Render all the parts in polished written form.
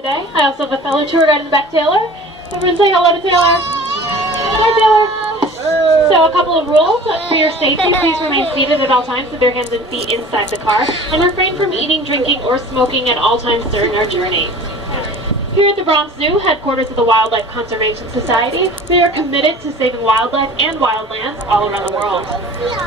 Today, I also have a fellow tour guide in the back, Taylor. Everyone say hello to Taylor. Hi, Taylor. So a couple of rules. For your safety, please remain seated at all times with your hands and feet inside the car, and refrain from eating, drinking, or smoking at all times during our journey. Here at the Bronx Zoo, headquarters of the Wildlife Conservation Society, we are committed to saving wildlife and wildlands all around the world.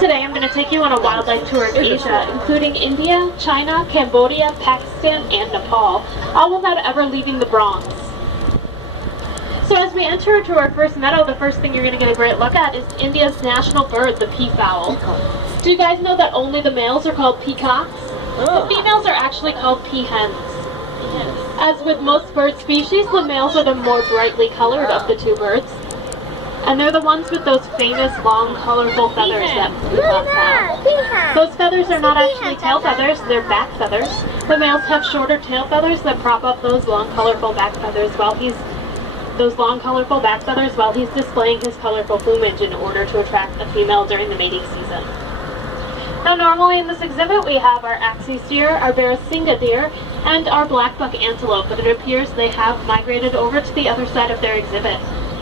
Today I'm going to take you on a wildlife tour of Asia, including India, China, Cambodia, Pakistan, and Nepal, all without ever leaving the Bronx. So as we enter to our first meadow, the first thing you're going to get a great look at is India's national bird, the peafowl. Do you guys know that only the males are called peacocks? The females are actually called peahens. As with most bird species, the males are the more brightly colored of the two birds. And they're the ones with those famous long, colorful feathers that peacocks have. Those feathers are not actually tail feathers, they're back feathers. The males have shorter tail feathers that prop up those long, colorful back feathers while he's displaying his colorful plumage in order to attract a female during the mating season. Now normally in this exhibit we have our axis deer, our Barasinga deer, and our black buck antelope, but it appears they have migrated over to the other side of their exhibit.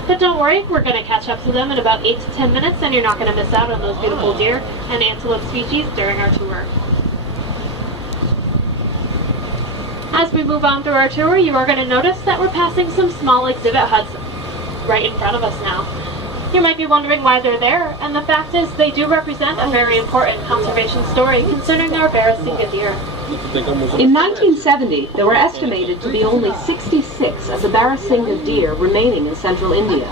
But don't worry, we're going to catch up to them in about 8 to 10 minutes, and you're not going to miss out on those beautiful deer and antelope species during our tour. As we move on through our tour, you are going to notice that we're passing some small exhibit huts right in front of us now. You might be wondering why they're there, and the fact is they do represent a very important conservation story concerning our Barasinga deer. In 1970, there were estimated to be only 66 of the Barasinga deer remaining in central India.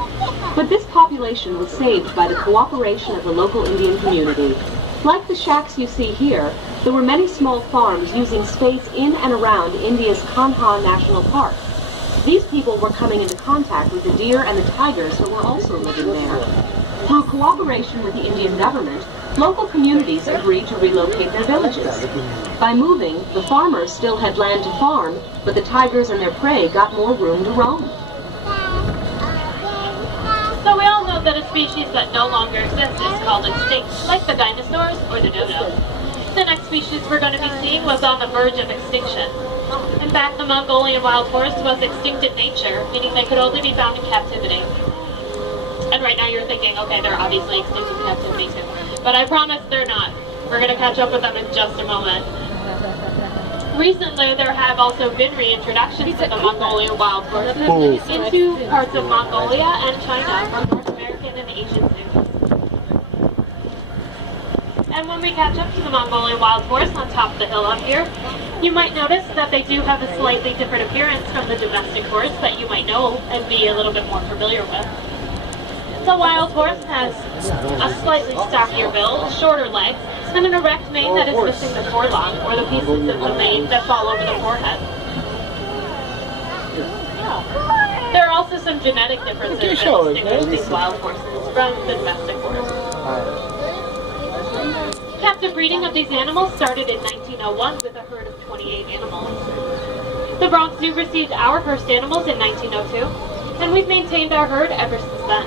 But this population was saved by the cooperation of the local Indian community. Like the shacks you see here, there were many small farms using space in and around India's Kanha National Park. These people were coming into contact with the deer and the tigers that were also living there. Through cooperation with the Indian government, local communities agreed to relocate their villages. By moving, the farmers still had land to farm, but the tigers and their prey got more room to roam. So we all know that a species that no longer exists is called extinct, like the dinosaurs or the dodo. The next species we're going to be seeing was on the verge of extinction. In fact, the Mongolian wild horse was extinct in nature, meaning they could only be found in captivity. And right now you're thinking, okay, they're obviously extinct in captivity too. But I promise they're not. We're going to catch up with them in just a moment. Recently, there have also been reintroductions to the Mongolian wild horses into parts of Mongolia and China from North American and Asian zoos. And when we catch up to the Mongolian wild horse on top of the hill up here, you might notice that they do have a slightly different appearance from the domestic horse that you might know and be a little bit more familiar with. The wild horse has a slightly stockier build, shorter legs, and an erect mane that is missing the forelock, or the pieces of the mane that fall over the forehead. There are also some genetic differences that distinguish these wild horses from the domestic horse. Captive breeding of these animals started in 1901 with a herd of 28 animals. The Bronx Zoo received our first animals in 1902, and we've maintained our herd ever since then.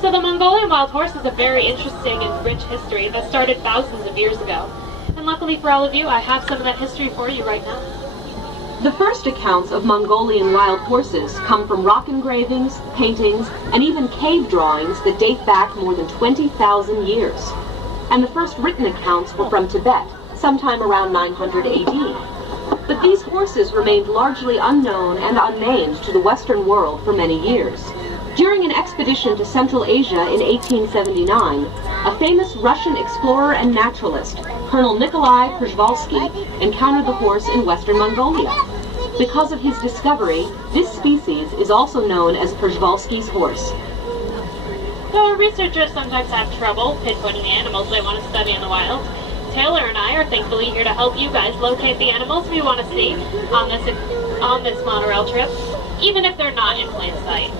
So the Mongolian wild horse is a very interesting and rich history that started thousands of years ago. And luckily for all of you, I have some of that history for you right now. The first accounts of Mongolian wild horses come from rock engravings, paintings, and even cave drawings that date back more than 20,000 years. And the first written accounts were from Tibet, sometime around 900 AD. But these horses remained largely unknown and unnamed to the Western world for many years. During an expedition to Central Asia in 1879, a famous Russian explorer and naturalist, Colonel Nikolai Przewalski, encountered the horse in western Mongolia. Because of his discovery, this species is also known as Przewalski's horse. Though researchers sometimes have trouble pinpointing the animals they want to study in the wild, Taylor and I are thankfully here to help you guys locate the animals we want to see on this monorail trip, even if they're not in plain sight.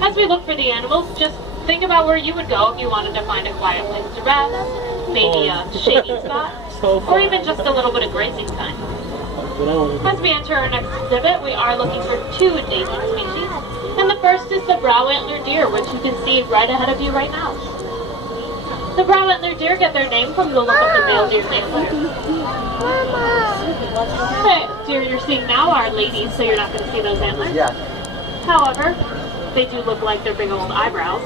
As we look for the animals, just think about where you would go if you wanted to find a quiet place to rest, maybe a shady spot, or even just a little bit of grazing time. As we enter our next exhibit, we are looking for two endangered species, and the first is the brow antler deer, which you can see right ahead of you right now. The brown antlered deer get their name from the look of the male deer's antlers. The deer you're seeing now are ladies, so you're not going to see those antlers. Yeah. However, they do look like their big old eyebrows.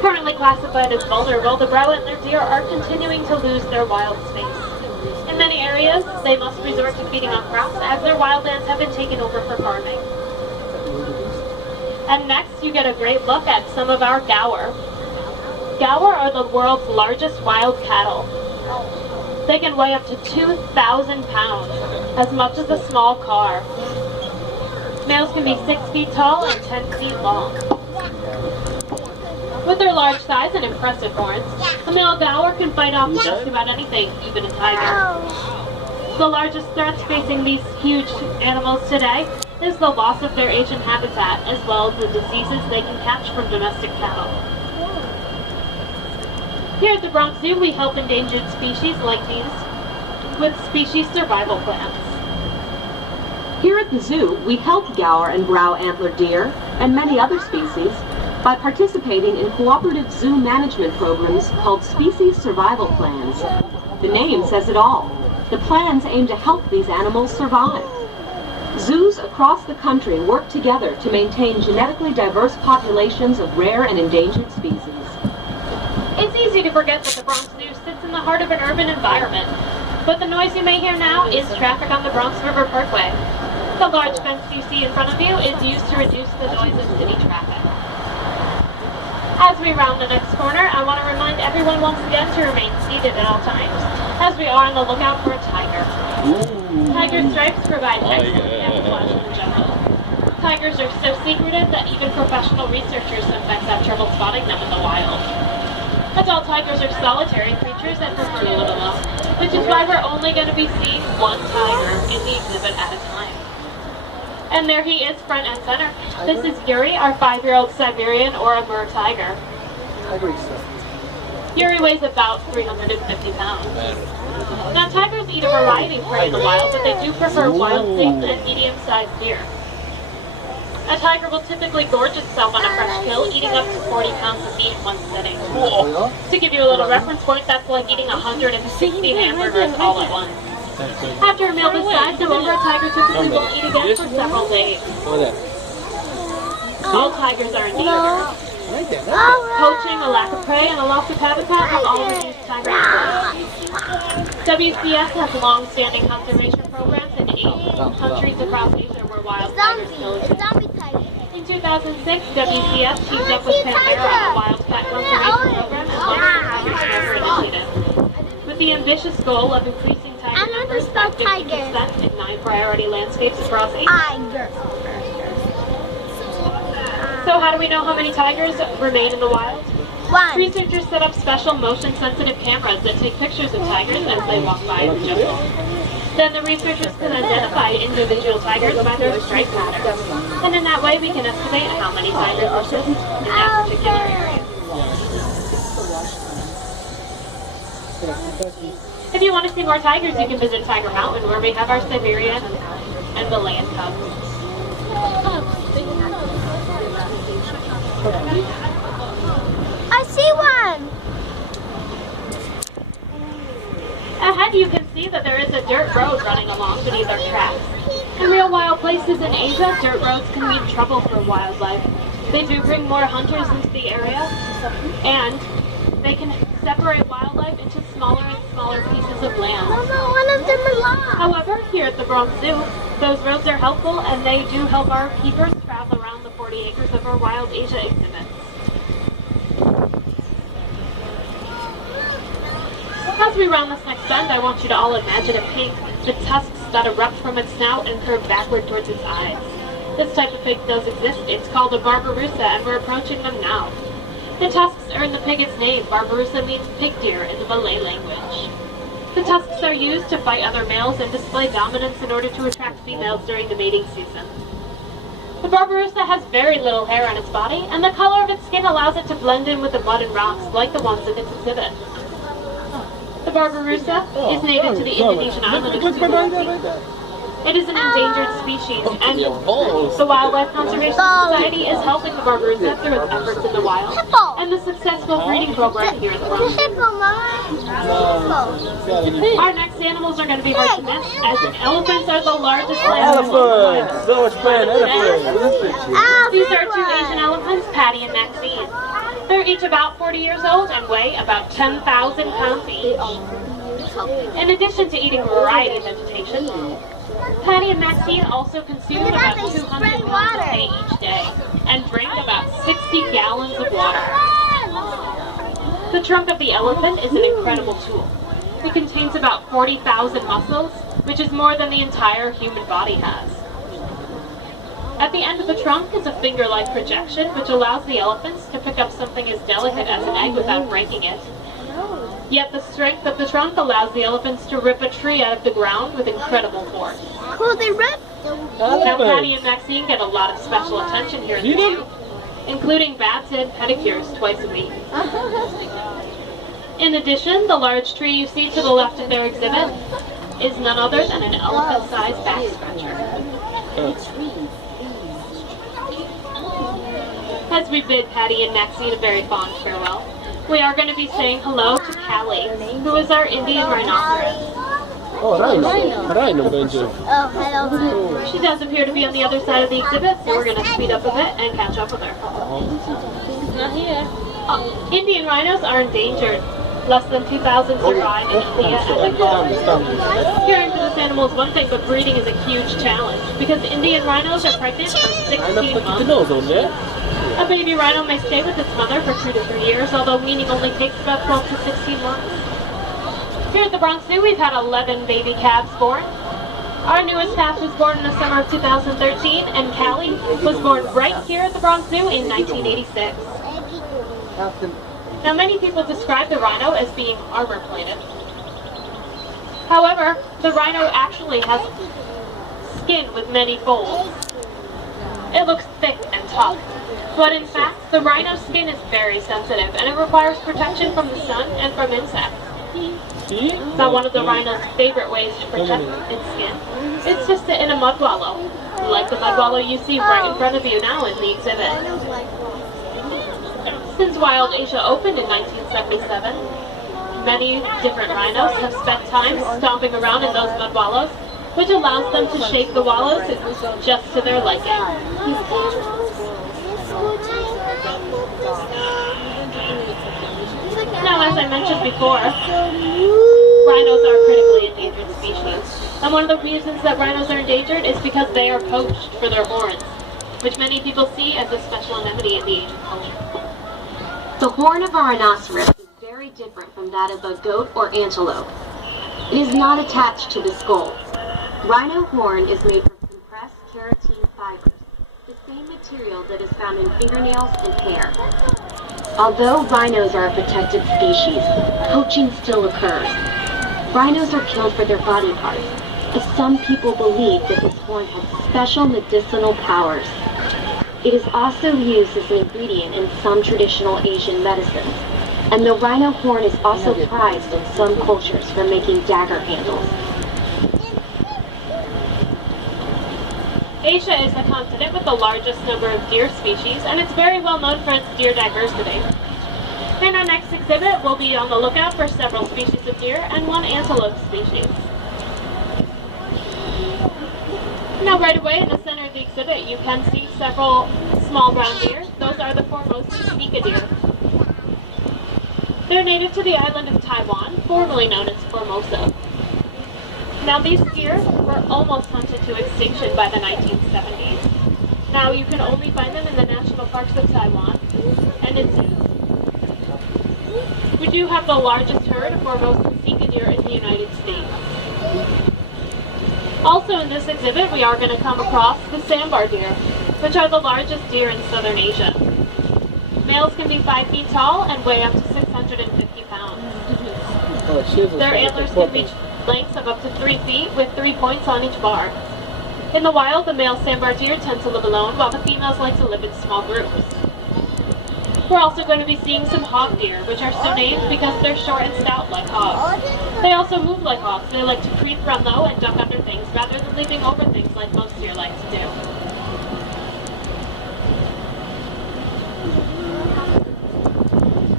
Currently classified as vulnerable, the brown antlered deer are continuing to lose their wild space. In many areas, they must resort to feeding on crops as their wildlands have been taken over for farming. And next, you get a great look at some of our gaur. Gaur are the world's largest wild cattle. They can weigh up to 2,000 pounds, as much as a small car. Males can be 6 feet tall and 10 feet long. With their large size and impressive horns, a male gaur can fight off just about anything, even a tiger. The largest threats facing these huge animals today is the loss of their ancient habitat, as well as the diseases they can catch from domestic cattle. Here at the Bronx Zoo, we help endangered species like these with species survival plans. Here at the zoo, we help gaur and brown antlered deer and many other species by participating in cooperative zoo management programs called species survival plans. The name says it all. The plans aim to help these animals survive. Zoos across the country work together to maintain genetically diverse populations of rare and endangered species. It's easy to forget that the Bronx Zoo sits in the heart of an urban environment, but the noise you may hear now is traffic on the Bronx River Parkway. The large fence you see in front of you is used to reduce the noise of city traffic. As we round the next corner, I want to remind everyone once again to remain seated at all times, as we are on the lookout for a tiger. Tiger stripes provide excellent camouflage in the jungle. Tigers are so secretive that even professional researchers sometimes have trouble spotting them in the wild. Adult tigers are solitary creatures and prefer to live alone, which is why we're only going to be seeing one tiger in the exhibit at a time. And there he is, front and center. This is Yuri, our 5-year-old Siberian or Amur tiger. Yuri weighs about 350 pounds. Now, tigers eat a variety of prey in the wild, but they do prefer wild things and medium-sized deer. A tiger will typically gorge itself on a fresh kill, eating up to 40 pounds of meat in one sitting. To give you a little reference point, that's like eating 160 hamburgers all at once. After a meal this size, however, a tiger typically won't eat again for several days. All tigers are endangered. Poaching, a lack of prey, and a loss of habitat have all reduced tiger numbers. WCS has long-standing conservation programs in 8 countries across Asia where wild tigers still exist. In 2006, WCS teamed up with Panthera on a wildcat conservation program and launched the Tiger Forever initiative, with the ambitious goal of increasing tiger numbers by 50% in 9 priority landscapes across Asia. So how do we know how many tigers remain in the wild? 1. Researchers set up special motion-sensitive cameras that take pictures of tigers as they walk by in the jungle. Then the researchers can identify individual tigers by their stripe patterns. And in that way we can estimate how many tigers exist in that particular area. If you want to see more tigers, you can visit Tiger Mountain, where we have our Siberian and Malayan cubs. I see one. Ahead you can see that there is a dirt road running along beneath our tracks. In real wild places in Asia, dirt roads can mean trouble for wildlife. They do bring more hunters into the area, and they can separate wildlife into smaller and smaller pieces of land. Mama, one of them is alive. However, here at the Bronx Zoo, those roads are helpful, and they do help our keepers travel around the 40 acres of our Wild Asia exhibits. As we round this next bend, I want you to all imagine a pig, the tusks that erupt from its snout and curve backward towards its eyes. This type of pig does exist. It's called a Barbaroussa, and we're approaching them now. The tusks earn the pig its name. Barbaroussa means pig deer in the Malay language. The tusks are used to fight other males and display dominance in order to attract females during the mating season. The Barbaroussa has very little hair on its body, and the color of its skin allows it to blend in with the mud and rocks like the ones in its exhibit. The Barbaroussa is native to the Indonesian island of Sulawesi. It is an endangered species, and the Wildlife Conservation Society is helping the Barbosa through its efforts in the wild and the successful breeding program here in the Bronx. Our next animals are going to be hard to miss, as elephants are the largest land Elephants! So much fun, elephants! These are two Asian elephants, Patty and Maxine. They're each about 40 years old and weigh about 10,000 pounds each. In addition to eating a variety of vegetation, Patty and Maxine also consume about 200 pounds of hay each day and drink about 60 gallons of water. The trunk of the elephant is an incredible tool. It contains about 40,000 muscles, which is more than the entire human body has. At the end of the trunk is a finger-like projection, which allows the elephants to pick up something as delicate as an egg without breaking it. Yet the strength of the trunk allows the elephants to rip a tree out of the ground with incredible force. Cool, they rip. Now Patty and Maxine get a lot of special attention here in the zoo, including baths and pedicures twice a week. In addition, the large tree you see to the left of their exhibit is none other than an elephant-sized back scratcher. As we bid Patty and Maxine a very fond farewell, we are going to be saying hello to Callie, who is our Indian rhinoceros. Oh, rhino, Benji. Oh, hello. She does appear to be on the other side of the exhibit, so we're going to speed up a bit and catch up with her. Not here. Indian rhinos are endangered. Less than 2,000 survive in India and Nepal. Caring for this animal is one thing, but breeding is a huge challenge, because Indian rhinos are pregnant for 16 months. A baby rhino may stay with its mother for 2 to 3 years, although weaning only takes about 12 to 16 months. Here at the Bronx Zoo, we've had 11 baby calves born. Our newest calf was born in the summer of 2013, and Callie was born right here at the Bronx Zoo in 1986. Now, many people describe the rhino as being armor-plated. However, the rhino actually has skin with many folds. It looks thick and tough. But in fact, the rhino's skin is very sensitive, and it requires protection from the sun and from insects. Now, one of the rhino's favorite ways to protect its skin is to sit in a mud wallow, like the mud wallow you see right in front of you now in the exhibit. Since Wild Asia opened in 1977, many different rhinos have spent time stomping around in those mud wallows, which allows them to shape the wallows just to their liking. Now, as I mentioned before, rhinos are a critically endangered species. And one of the reasons that rhinos are endangered is because they are poached for their horns, which many people see as a special amenity in the Asian culture. The horn of a rhinoceros is very different from that of a goat or antelope. It is not attached to the skull. Rhino horn is made from compressed keratin fibers, the same material that is found in fingernails and hair. Although rhinos are a protected species, poaching still occurs. Rhinos are killed for their body parts, but some people believe that this horn has special medicinal powers. It is also used as an ingredient in some traditional Asian medicines, and the rhino horn is also prized in some cultures for making dagger handles. Asia is the continent with the largest number of deer species, and it's very well known for its deer diversity. In our next exhibit, we'll be on the lookout for several species of deer and one antelope species. Now, right away in the center of the exhibit, you can see several small brown deer. Those are the foremost Sika deer. They're native to the island of Taiwan, formerly known as Formosa. Now, these deer were almost hunted to extinction by the 1970s. Now, you can only find them in the national parks of Taiwan and in zoos. We do have the largest herd of Formosan Sika deer in the United States. Also in this exhibit, we are going to come across the sambar deer, which are the largest deer in southern Asia. Males can be 5 feet tall and weigh up to 650 pounds. Their antlers can reach lengths of up to 3 feet with 3 points on each bar. In the wild, the male sambar deer tend to live alone, while the females like to live in small groups. We're also going to be seeing some hog deer, which are so named because they're short and stout like hogs. They also move like hogs. They like to creep, run low, and duck under things rather than leaping over things like most deer like to do.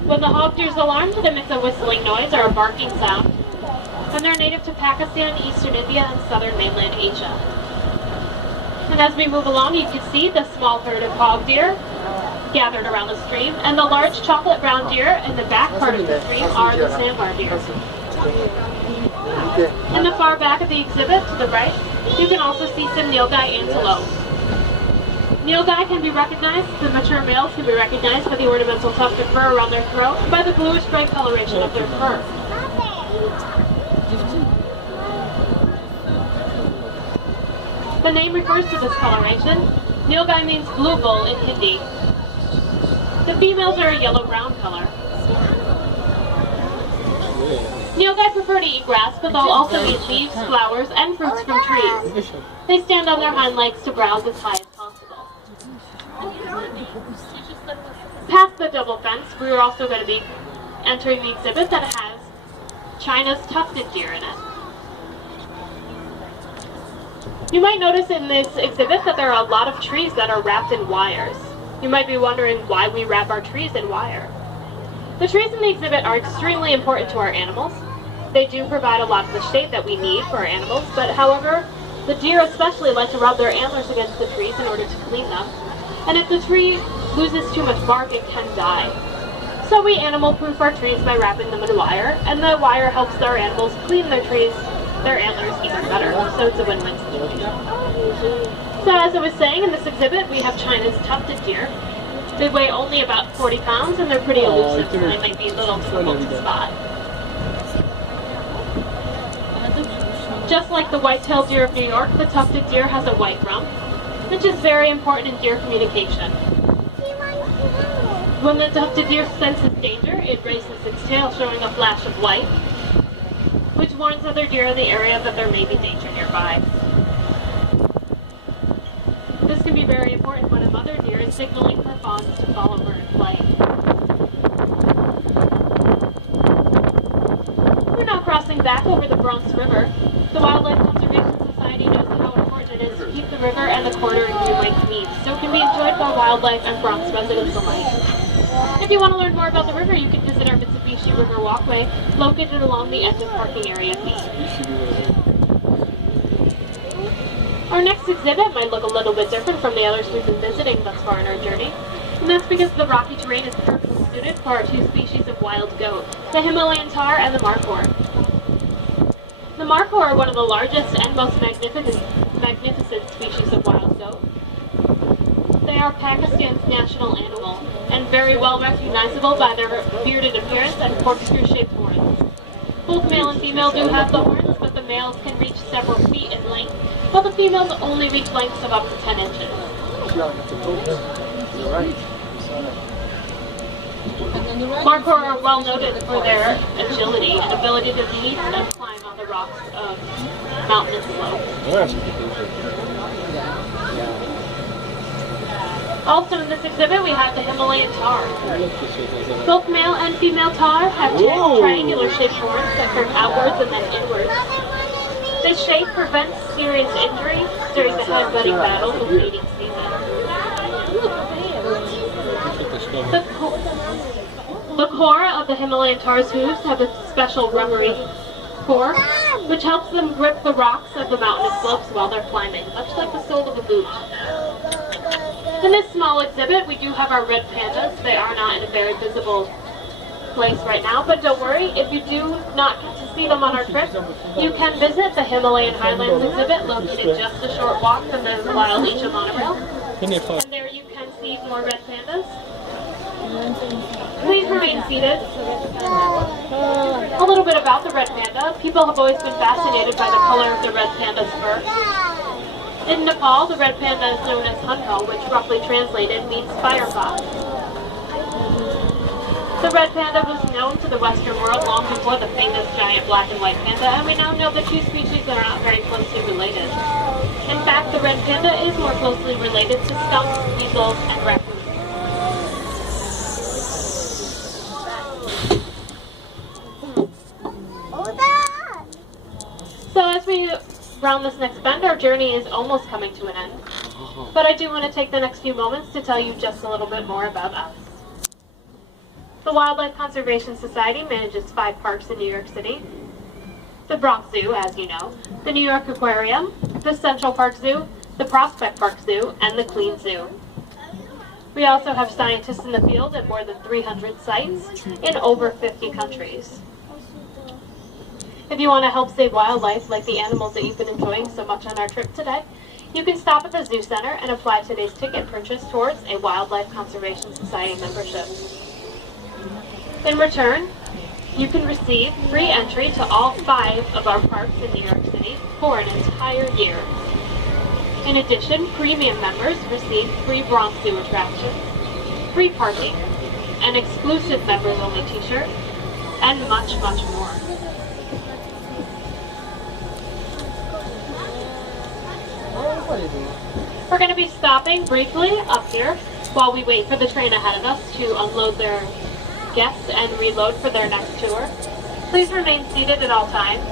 When the hog deer is alarmed, it emits a whistling noise or a barking sound, and they're native to Pakistan, eastern India, and southern mainland Asia. And as we move along, you can see the small herd of hog deer gathered around the stream, and the large chocolate brown deer in the back part of the stream are the sandbar deer. In the far back of the exhibit, to the right, you can also see some nilgai antelope. Nilgai can be recognized, the mature males can be recognized by the ornamental tuft of fur around their throat and by the bluish-gray coloration of their fur. The name refers to this coloration. Nilgai means blue bull in Hindi. The females are a yellow-brown color. Nilgai prefer to eat grass, but they'll also eat leaves, flowers, and fruits from trees. They stand on their hind legs to browse as high as possible. Past the double fence, we are also going to be entering the exhibit that has China's tufted deer in it. You might notice in this exhibit that there are a lot of trees that are wrapped in wires. You might be wondering why we wrap our trees in wire. The trees in the exhibit are extremely important to our animals. They do provide a lot of the shade that we need for our animals, but however, the deer especially like to rub their antlers against the trees in order to clean them. And if the tree loses too much bark, it can die. So we animal-proof our trees by wrapping them in wire, and the wire helps our animals clean their trees, their antlers even better, so it's a win-win situation. So as I was saying, in this exhibit we have China's tufted deer. They weigh only about 40 pounds and they're pretty elusive, so they might be a little difficult to spot. Just like the white-tailed deer of New York, the tufted deer has a white rump, which is very important in deer communication. When the tufted deer senses danger, it raises its tail, showing a flash of light, which warns other deer in the area that there may be danger nearby. This can be very important when a mother deer is signaling her fawns to follow her in flight. We're now crossing back over the Bronx River. The Wildlife Conservation Society knows how important it is to keep the river and the corridor in Greenway clean, so it can be enjoyed by wildlife and Bronx residents alike. If you want to learn more about the river, you can visit our Mitsubishi River Walkway, located along the edge of parking area B. Our next exhibit might look a little bit different from the others we've been visiting thus far in our journey, and that's because the rocky terrain is perfectly suited for our two species of wild goat, the Himalayan tahr and the markhor. The markhor are one of the largest and most magnificent species of wild goat. They are Pakistan's national animal, and very well recognizable by their bearded appearance and corkscrew-shaped horns. Both male and female do have the horns, but the males can reach several feet in length, while the females only reach lengths of up to 10 inches. Markhor are well noted for their agility and ability to leap and climb on the rocks of mountainous slopes. Also in this exhibit we have the Himalayan tahr. Both male and female tahr have triangular-shaped horns that curve outwards and then inwards. This shape prevents serious injury during the head-butting battles of mating season. The core of the Himalayan tahr's hooves have a special rubbery core, which helps them grip the rocks of the mountainous slopes while they're climbing, much like the sole of a boot. In this small exhibit, we do have our red pandas. They are not in a very visible place right now, but don't worry, if you do not get to see them on our trip, you can visit the Himalayan Highlands exhibit located just a short walk from the Wild Asia Monorail. And there you can see more red pandas. Please remain seated. A little bit about the red panda. People have always been fascinated by the color of the red panda's fur. In Nepal, the red panda is known as hunhal, which roughly translated means firefox. The red panda was known to the Western world long before the famous giant black and white panda, and we now know the two species are not very closely related. In fact, the red panda is more closely related to skunks, weasels, and raccoons. Round this next bend, our journey is almost coming to an end. But I do want to take the next few moments to tell you just a little bit more about us. The Wildlife Conservation Society manages 5 parks in New York City. The Bronx Zoo, as you know, the New York Aquarium, the Central Park Zoo, the Prospect Park Zoo, and the Queens Zoo. We also have scientists in the field at more than 300 sites in over 50 countries. If you want to help save wildlife like the animals that you've been enjoying so much on our trip today, you can stop at the Zoo Center and apply today's ticket purchase towards a Wildlife Conservation Society membership. In return, you can receive free entry to all 5 of our parks in New York City for an entire year. In addition, premium members receive free Bronx Zoo attractions, free parking, an exclusive members-only t-shirt, and much, much more. We're going to be stopping briefly up here while we wait for the train ahead of us to unload their guests and reload for their next tour. Please remain seated at all times.